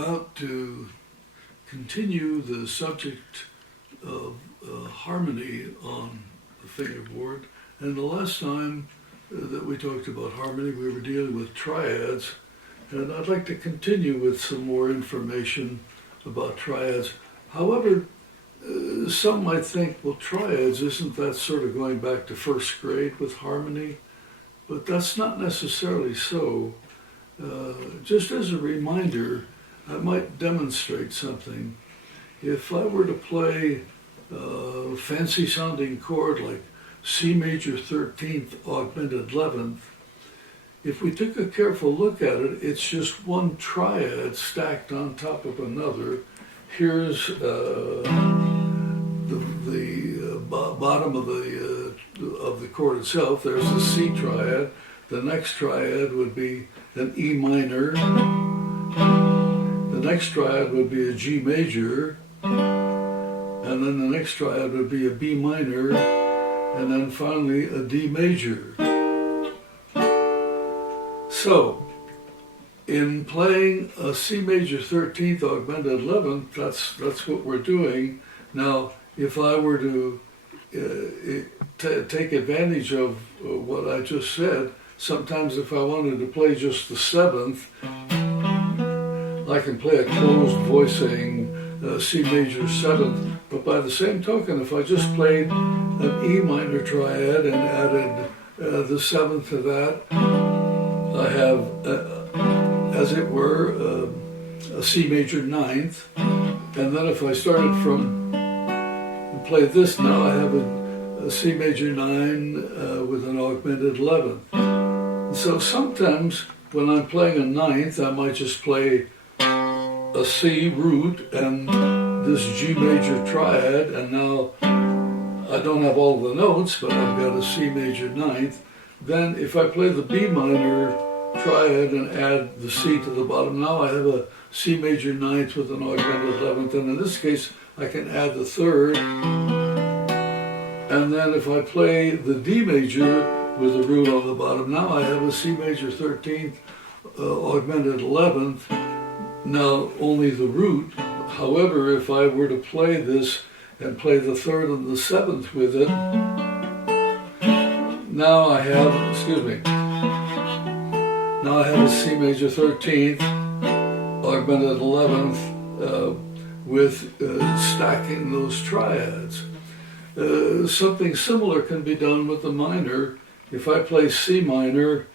about to continue the subject of harmony on the fingerboard. And the last time that we talked about harmony, we were dealing with triads. And I'd like to continue with some more information about triads. However, some might think, well, triads, isn't that sort of going back to first grade with harmony? But that's not necessarily so. Just as a reminder, I might demonstrate something. If I were to play a fancy sounding chord like C major 13th augmented 11th, if we took a careful look at it, it's just one triad stacked on top of another. Here's the bottom of the chord itself. There's the C triad. The next triad would be an E minor. The next triad would be a G major. And then the next triad would be a B minor. And then finally a D major. So, in playing a C major 13th augmented 11th, that's what we're doing. Now, if I were to take advantage of what I just said, sometimes if I wanted to play just the 7th, I can play a closed voicing C major 7th. But by the same token, if I just played an E minor triad and added the 7th to that, I have, as it were, a C major 9th. And then if I started from and play this now, I have a C major 9 with an augmented 11th. And so sometimes when I'm playing a 9th, I might just play a C root and this G major triad, and now I don't have all the notes, but I've got a C major 9th. Then if I play the B minor triad and add the C to the bottom, now I have a C major 9th with an augmented 11th, and in this case I can add the 3rd. And then if I play the D major with a root on the bottom, now I have a C major 13th augmented 11th, now only the root. However, if I were to play this and play the 3rd and the 7th with it, now I have, now I have a C major 13th, augmented 11th, with stacking those triads. Something similar can be done with the minor. If I play C minor,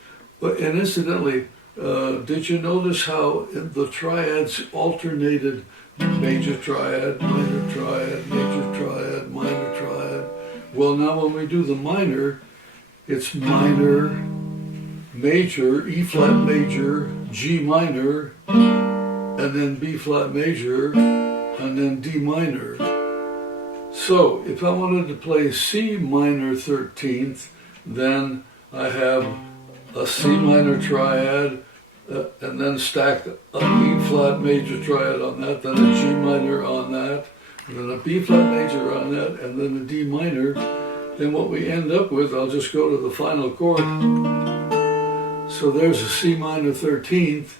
and incidentally, did you notice how the triads alternated? Major triad, minor triad, major triad, minor triad. Well, now when we do the minor, it's minor, major, E flat major, G minor, and then B flat major, and then D minor. So if I wanted to play C minor 13th, then I have a C minor triad, and then stack an E flat major triad on that, then a G minor on that, and then a B flat major on that, and then a D minor. Then what we end up with, I'll just go to the final chord. So there's a C minor 13th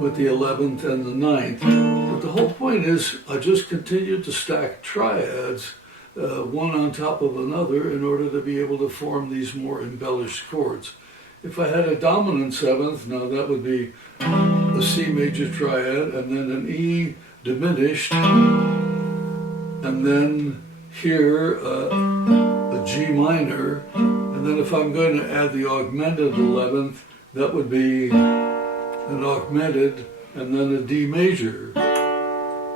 with the 11th and the 9th. But the whole point is I just continue to stack triads, one on top of another, in order to be able to form these more embellished chords. If I had a dominant 7th, now that would be a C major triad, and then an E diminished, and then here a G minor, and then if I'm going to add the augmented 11th, that would be an augmented, and then a D major.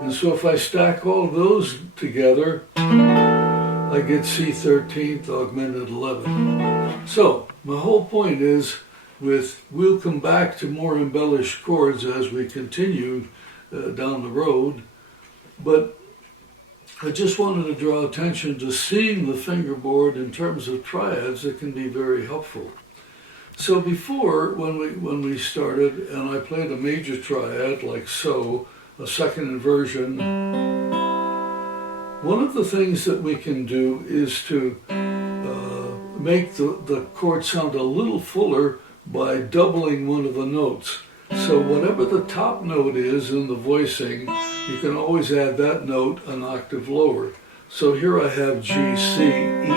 And so if I stack all those together, I get C 13th augmented 11th. So my whole point is, we'll come back to more embellished chords as we continue down the road, but I just wanted to draw attention to seeing the fingerboard in terms of triads that can be very helpful. So before, when we started and I played a major triad like so, a second inversion, one of the things that we can do is to make the chord sound a little fuller by doubling one of the notes. So whatever the top note is in the voicing, you can always add that note an octave lower. So here I have G, C, E.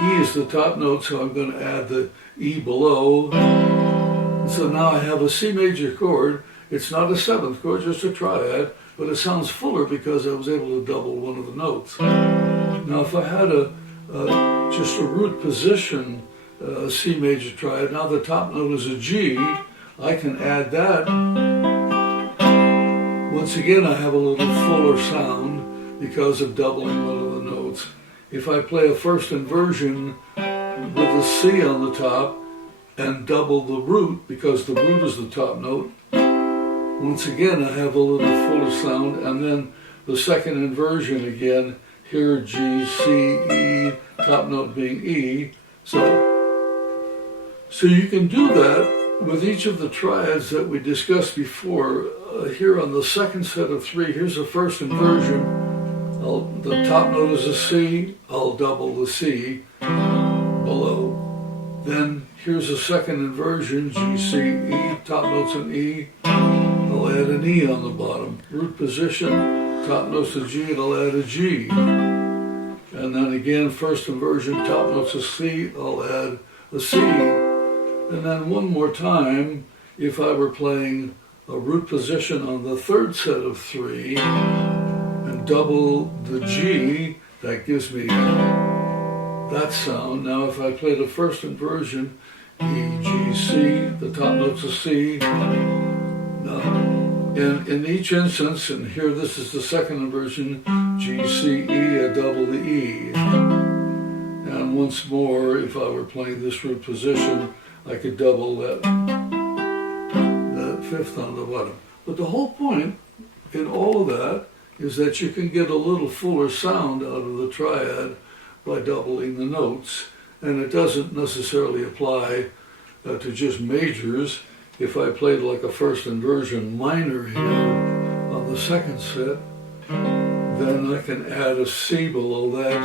E is the top note, so I'm going to add the E below. So now I have a C major chord. It's not a seventh chord, just a triad, but it sounds fuller because I was able to double one of the notes. Now if I had just a root position C major triad, now the top note is a G, I can add that. Once again, I have a little fuller sound because of doubling one of the notes. If I play a first inversion with a C on the top and double the root, because the root is the top note, once again I have a little fuller sound, and then the second inversion again, here G, C, E, top note being E. So you can do that with each of the triads that we discussed before. Here on the second set of three, here's the first inversion. The top note is a C, I'll double the C below. Then here's a second inversion, G, C, E, top note's an E, I'll add an E on the bottom. Root position, top note's a G, and I'll add a G. And then again, first inversion, top note's a C, I'll add a C. And then one more time, if I were playing a root position on the third set of three and double the G, that gives me that sound. Now if I play the first inversion, E, G, C, the top note's a C. Now, in each instance, and here this is the second inversion, G, C, E, I double the E. And once more, if I were playing this root position, I could double that fifth on the bottom. But the whole point in all of that is that you can get a little fuller sound out of the triad by doubling the notes, and it doesn't necessarily apply to just majors. If I played like a first inversion minor here on the second set, then I can add a C below that.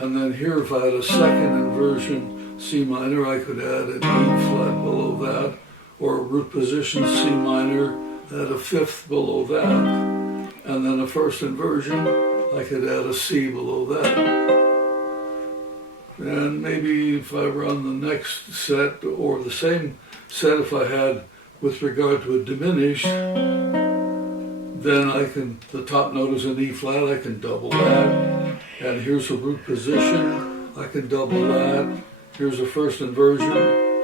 And then here, if I had a second inversion C minor, I could add an E flat below that, or a root position C minor, add a fifth below that, and then a first inversion, I could add a C below that. And maybe if I run the next set, or the same set if I had with regard to a diminished, then the top note is an E flat, I can double that, and here's a root position, I can double that. Here's a first inversion,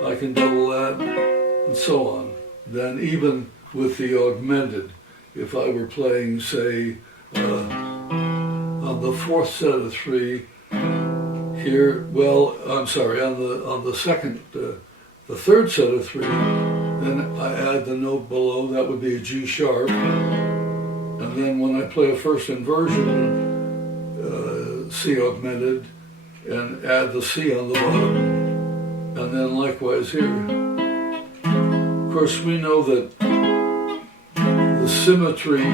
I can double that, and so on. Then even with the augmented, if I were playing, say, on the fourth set of three, here, well, I'm sorry, on the third set of three, then I add the note below, that would be a G sharp, and then when I play a first inversion, C augmented, and add the C on the bottom, and then likewise here. Of course, we know that the symmetry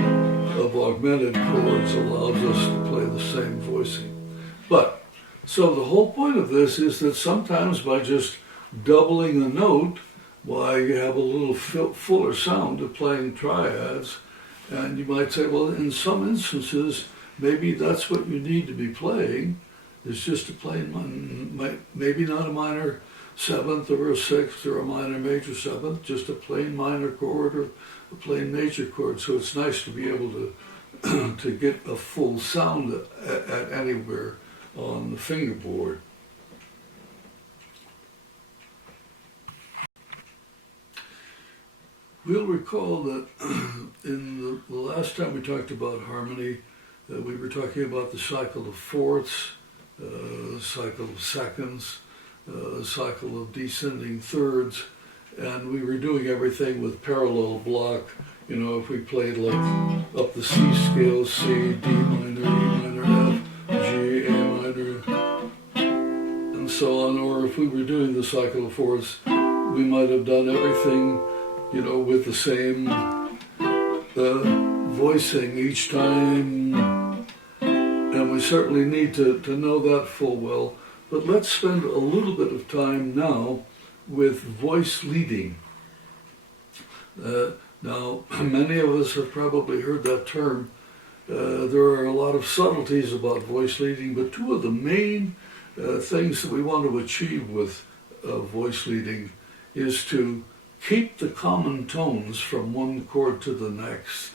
of augmented chords allows us to play the same voicing. But, so the whole point of this is that sometimes by just doubling a note, why you have a little fuller sound of playing triads, and you might say, well, in some instances, maybe that's what you need to be playing. It's just a plain, maybe not a minor seventh or a sixth or a minor major seventh, just a plain minor chord or a plain major chord. So it's nice to be able to get a full sound at anywhere on the fingerboard. We'll recall that in the last time we talked about harmony, we were talking about the cycle of fourths, cycle of seconds, cycle of descending thirds, and we were doing everything with parallel block. You know, if we played like up the C scale, C, D minor, E minor, F, G, A minor, and so on, or if we were doing the cycle of fourths, we might have done everything, you know, with the same voicing each time, and we certainly need to know that full well. But let's spend a little bit of time now with voice leading. Now, many of us have probably heard that term. There are a lot of subtleties about voice leading, but two of the main things that we want to achieve with voice leading is to keep the common tones from one chord to the next.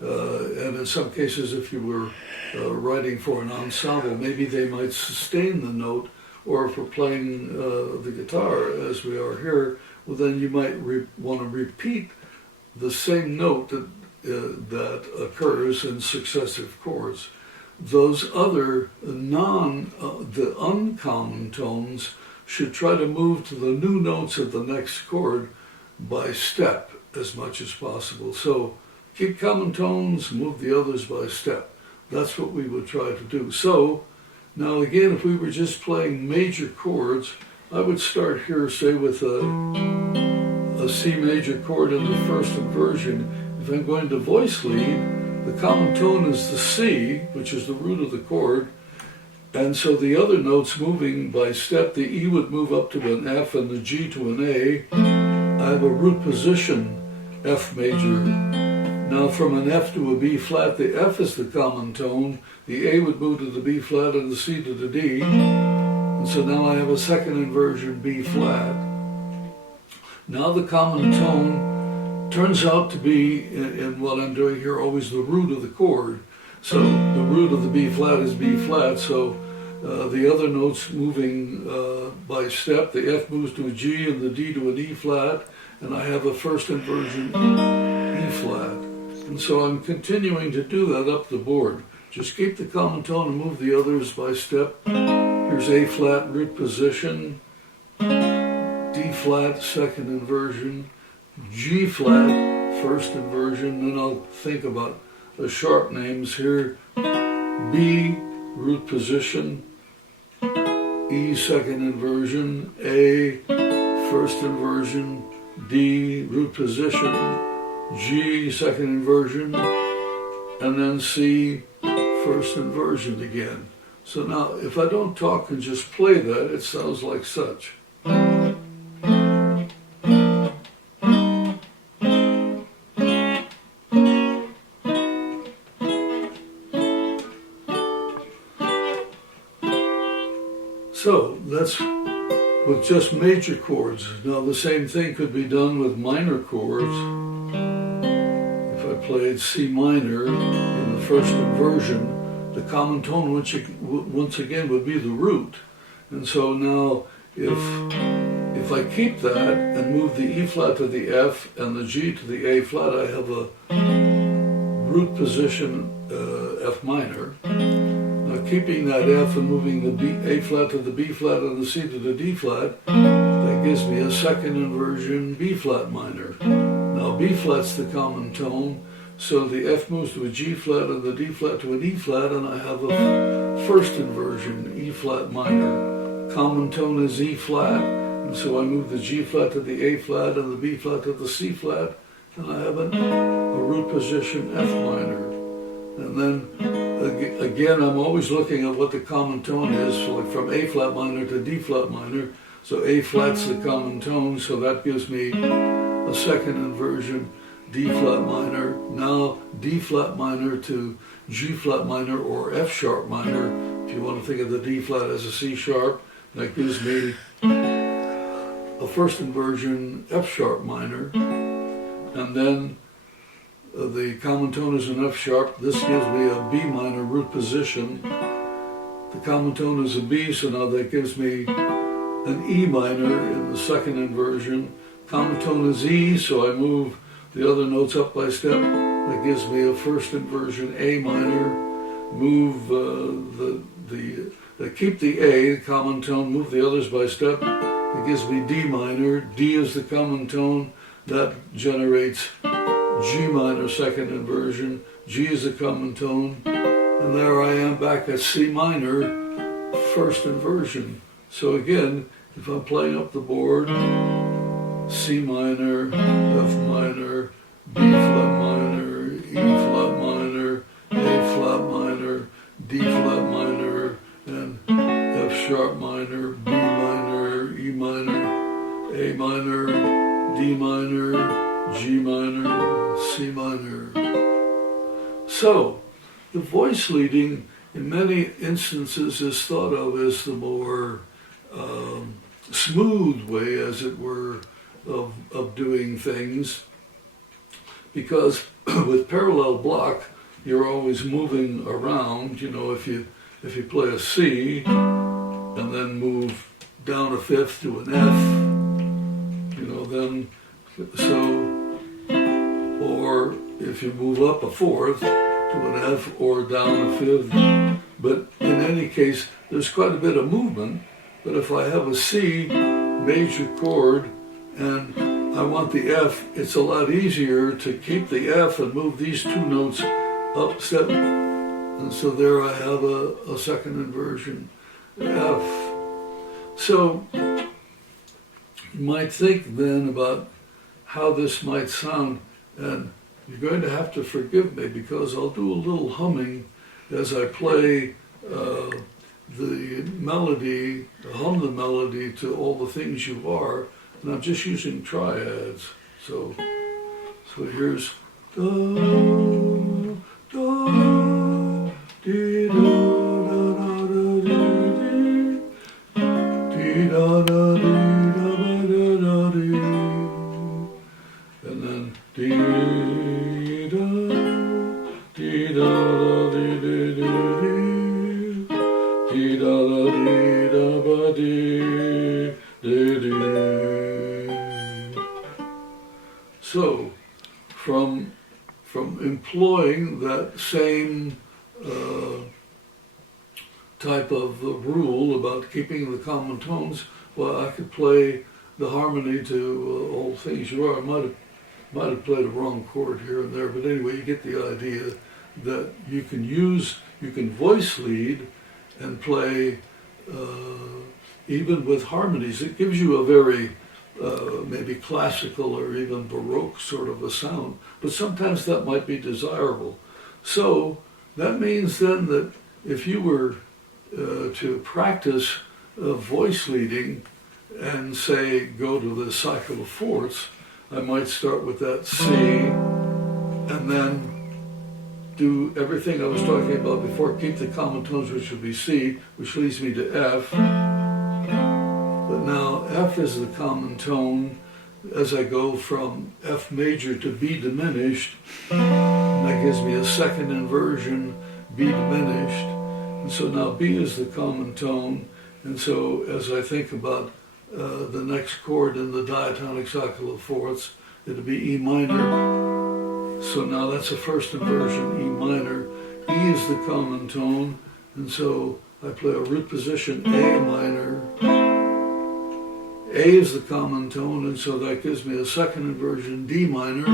And in some cases, if you were writing for an ensemble, maybe they might sustain the note, or if we're playing the guitar as we are here, well, then you might want to repeat the same note that occurs in successive chords. Those other the uncommon tones should try to move to the new notes of the next chord by step as much as possible. So keep common tones, move the others by step. That's what we would try to do. So now again, if we were just playing major chords, I would start here, say, with a C major chord in the first inversion. If I'm going to voice lead, the common tone is the C, which is the root of the chord, and so the other notes moving by step, the E would move up to an F and the G to an A. I have a root position, F major. Now from an F to a B flat, the F is the common tone, the A would move to the B flat and the C to the D, and so now I have a second inversion, B flat. Now the common tone turns out to be, in what I'm doing here, always the root of the chord. So the root of the B flat is B flat, so the other notes moving by step, the F moves to a G and the D to an E flat, and I have a first inversion E flat. And so I'm continuing to do that up the board. Just keep the common tone and move the others by step. Here's A flat, root position, D flat, second inversion, G flat, first inversion, then I'll think about the sharp names here. B, root position, E, second inversion, A, first inversion, D, root position, G, second inversion, and then C, first inversion again. So now, if I don't talk and just play that, it sounds like such. So that's with just major chords. Now the same thing could be done with minor chords. If I played C minor in the first inversion, the common tone once again would be the root. And so now if I keep that and move the E flat to the F and the G to the A flat, I have a root position F minor. Now keeping that F and moving the A flat to the B flat and the C to the D flat, that gives me a second inversion B flat minor. Now B flat's the common tone, so the F moves to a G flat and the D flat to an E flat, and I have a first inversion E flat minor. Common tone is E flat, and so I move the G flat to the A flat and the B flat to the C flat, and I have a root position F minor. And then again, I'm always looking at what the common tone is, so like from A flat minor to D flat minor. So A flat's the common tone, so that gives me a second inversion D flat minor. Now D flat minor to G flat minor or F sharp minor. If you want to think of the D flat as a C sharp, that gives me a first inversion F sharp minor. And then the common tone is an F sharp. This gives me a B minor root position. The common tone is a B, so now that gives me an E minor in the second inversion. Common tone is E, so I move the other notes up by step. That gives me a first inversion A minor. Move keep the A, the common tone, move the others by step. It gives me D minor. D is the common tone. That generates G minor second inversion. G is the common tone. And there I am back at C minor, first inversion. So again, if I'm playing up the board, C minor, F minor, B flat minor, E flat minor, A flat minor, D flat minor, and F sharp minor, B minor, E minor, A minor, D minor, G minor, C minor. So, the voice leading in many instances is thought of as the more smooth way, as it were, of doing things, because with parallel block, you're always moving around. You know, if you play a C and then move down a fifth to an F, you know, then or if you move up a fourth to an F or down a fifth. But in any case, there's quite a bit of movement. But if I have a C major chord and I want the F, it's a lot easier to keep the F and move these two notes up step. And so there I have a second inversion, F. So you might think then about how this might sound, and you're going to have to forgive me because I'll do a little humming as I play the melody, hum the melody to All the Things You Are, and I'm just using triads. So here's do, do, dee, do, da, da, da, dee, da, da, dee, da, da, dee, and then dee, da, dee, da, dee, dee, dee, dee, da, da, dee, da, ba, dee, dee, dee. So, from employing that same type of rule about keeping the common tones, well, I could play the harmony to All Things You Are. I might have played a wrong chord here and there, but anyway, you get the idea that you can voice lead and play even with harmonies. It gives you a very maybe classical or even Baroque sort of a sound, but sometimes that might be desirable. So that means then that if you were to practice voice leading and say go to the cycle of fourths, I might start with that C and then do everything I was talking about before, keep the common tones, which would be C, which leads me to F. But now F is the common tone as I go from F major to B diminished, and that gives me a second inversion, B diminished. And so now B is the common tone, and so as I think about the next chord in the diatonic cycle of fourths, it'll be E minor. So now that's a first inversion, E minor. E is the common tone, and so I play a root position, A minor. A is the common tone, and so that gives me a second inversion, D minor.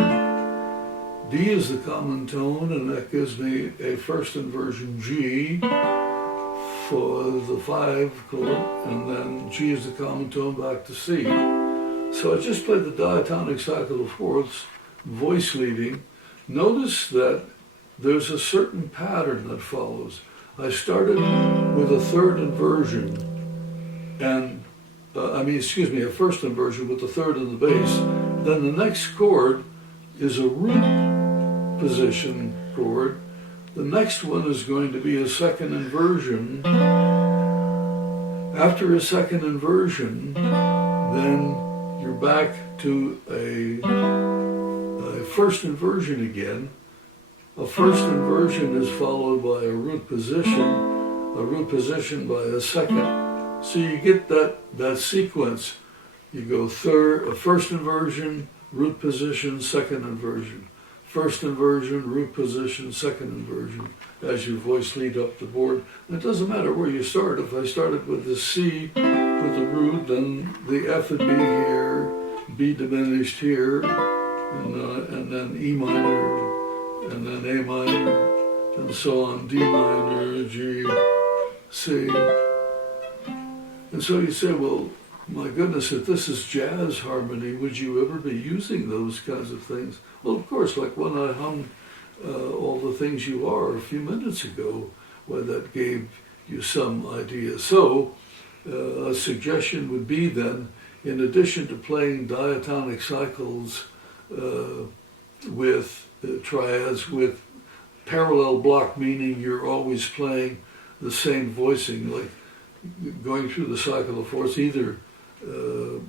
D is the common tone, and that gives me a first inversion, G, for the 5 chord, and then G is the common tone back to C. So I just played the diatonic cycle of fourths, voice leading. Notice that there's a certain pattern that follows. I started with a third inversion, and a first inversion with the third in the bass. Then the next chord is a root position chord. The next one is going to be a second inversion. After a second inversion, then you're back to a first inversion again. A first inversion is followed by a root position by a second. So you get that sequence. You go first inversion, root position, second inversion. First inversion, root position, second inversion, as your voice lead up the board. And it doesn't matter where you start. If I started with the C with the root, then the F would be here, B diminished here, and then E minor, and then A minor, and so on, D minor, G, C. And so you say, well, my goodness, if this is jazz harmony, would you ever be using those kinds of things? Well, of course, like when I hummed All the Things You Are a few minutes ago, well, that gave you some idea. So a suggestion would be then, in addition to playing diatonic cycles with triads with parallel block, meaning you're always playing the same voicing, like going through the cycle of fourths, either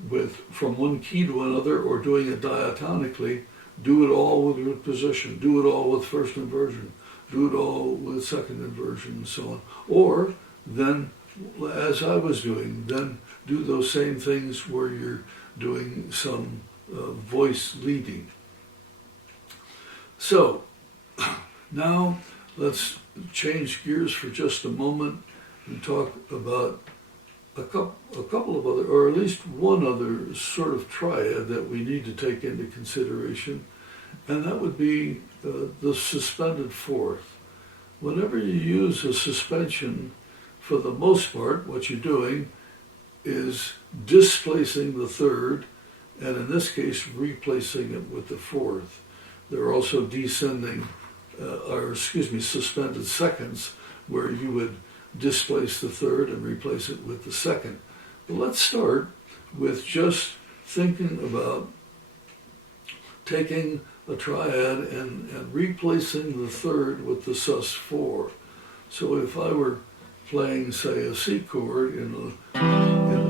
with from one key to another or doing it diatonically. Do it all with root position. Do it all with first inversion. Do it all with second inversion, and so on. Or then, as I was doing, then do those same things where you're doing some voice leading. So, now let's change gears for just a moment and talk about a couple of other, or at least one other sort of triad that we need to take into consideration, and that would be the suspended fourth. Whenever you use a suspension, for the most part, what you're doing is displacing the third, and in this case, replacing it with the fourth. There are also suspended seconds, where you would displace the third and replace it with the second. But let's start with just thinking about taking a triad and replacing the third with the sus4. So if I were playing, say, a C chord in the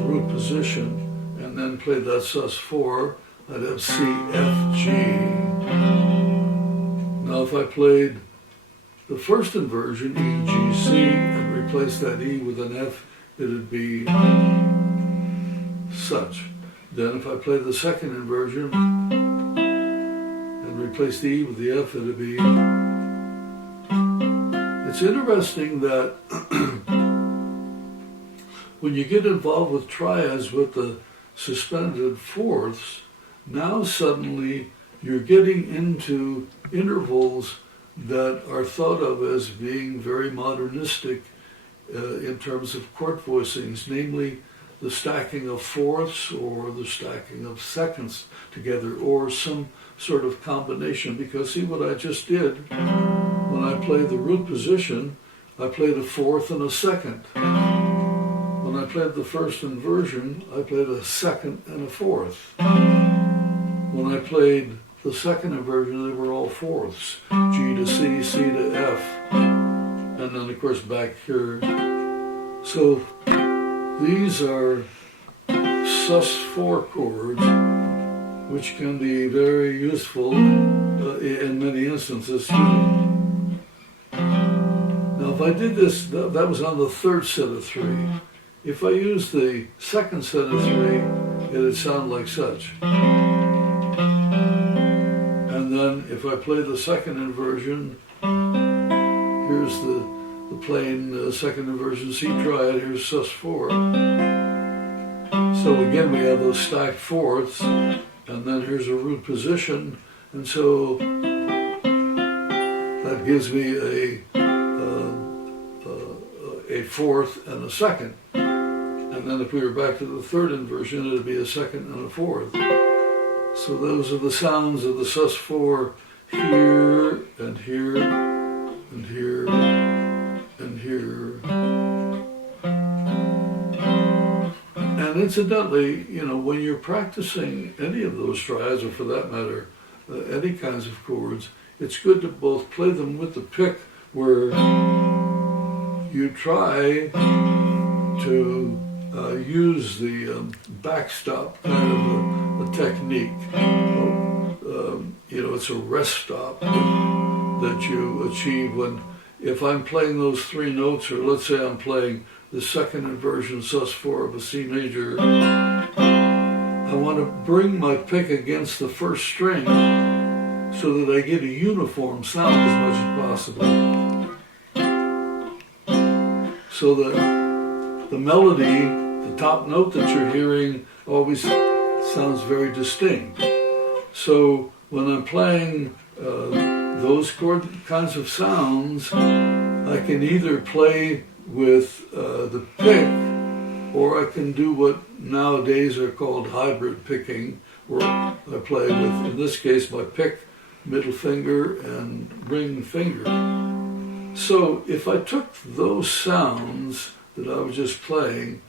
root position and then played that sus4, I'd have C, F, G. Now if I played the first inversion, E, G, C, and replace that E with an F, it would be such. Then if I play the second inversion and replace the E with the F, it would be... It's interesting that when you get involved with triads with the suspended fourths, now suddenly you're getting into intervals that are thought of as being very modernistic in terms of chord voicings, namely the stacking of fourths or the stacking of seconds together, or some sort of combination. Because see what I just did, when I played the root position, I played a fourth and a second. When I played the first inversion, I played a second and a fourth. When I played the second inversion, they were all fourths. G to C, C to F, and then of course back here. So these are sus4 chords, which can be very useful in many instances. Now if I did this, that was on the third set of three. If I used the second set of three, it would sound like such. And then if I play the second inversion, here's the plain second inversion C triad, here's sus4. So again we have those stacked fourths, and then here's a root position, and so that gives me a fourth and a second. And then if we were back to the third inversion, it would be a second and a fourth. So those are the sounds of the sus4 here and here and here and here. And incidentally, when you're practicing any of those triads, or for that matter, any kinds of chords, it's good to both play them with the pick, where you try to use the backstop kind of a technique. It's a rest stop that you achieve when, if I'm playing those three notes, or let's say I'm playing the second inversion sus4 of a C major, I want to bring my pick against the first string so that I get a uniform sound as much as possible. So that the melody, the top note that you're hearing, always sounds very distinct. So when I'm playing those kinds of sounds, I can either play with the pick, or I can do what nowadays are called hybrid picking, where I play with, in this case, my pick, middle finger, and ring finger. So if I took those sounds that I was just playing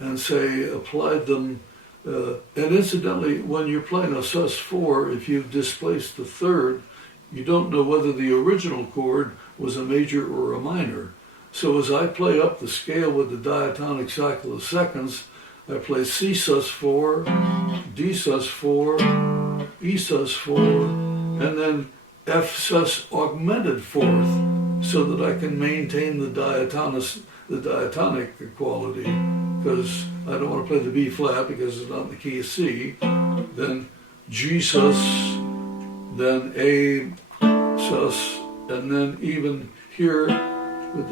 and, say, applied them And incidentally, when you're playing a sus4, if you've displaced the third, you don't know whether the original chord was a major or a minor. So as I play up the scale with the diatonic cycle of seconds, I play C sus4, D sus4, E sus4, and then F sus augmented fourth, so that I can maintain the diatonic quality, because I don't want to play the B flat because it's not in the key of C. Then G sus, then A sus, and then even here with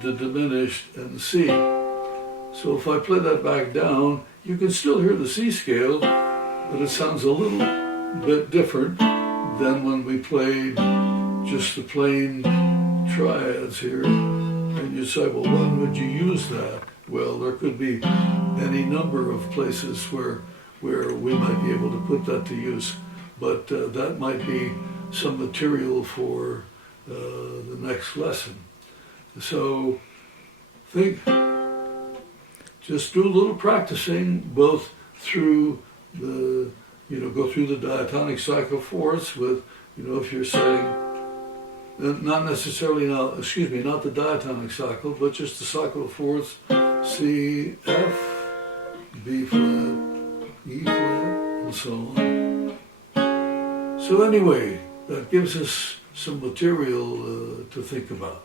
the diminished and C. So if I play that back down, you can still hear the C scale, but it sounds a little bit different than when we played just the plain triads here. And you say, well, when would you use that? Well, there could be any number of places where we might be able to put that to use, but that might be some material for the next lesson. So just do a little practicing, both through go through the diatonic cycle fourths with, if you're saying, not necessarily not the diatonic cycle, but just the cycle of fourths, C, F, B flat, E flat, and so on. So anyway, that gives us some material to think about.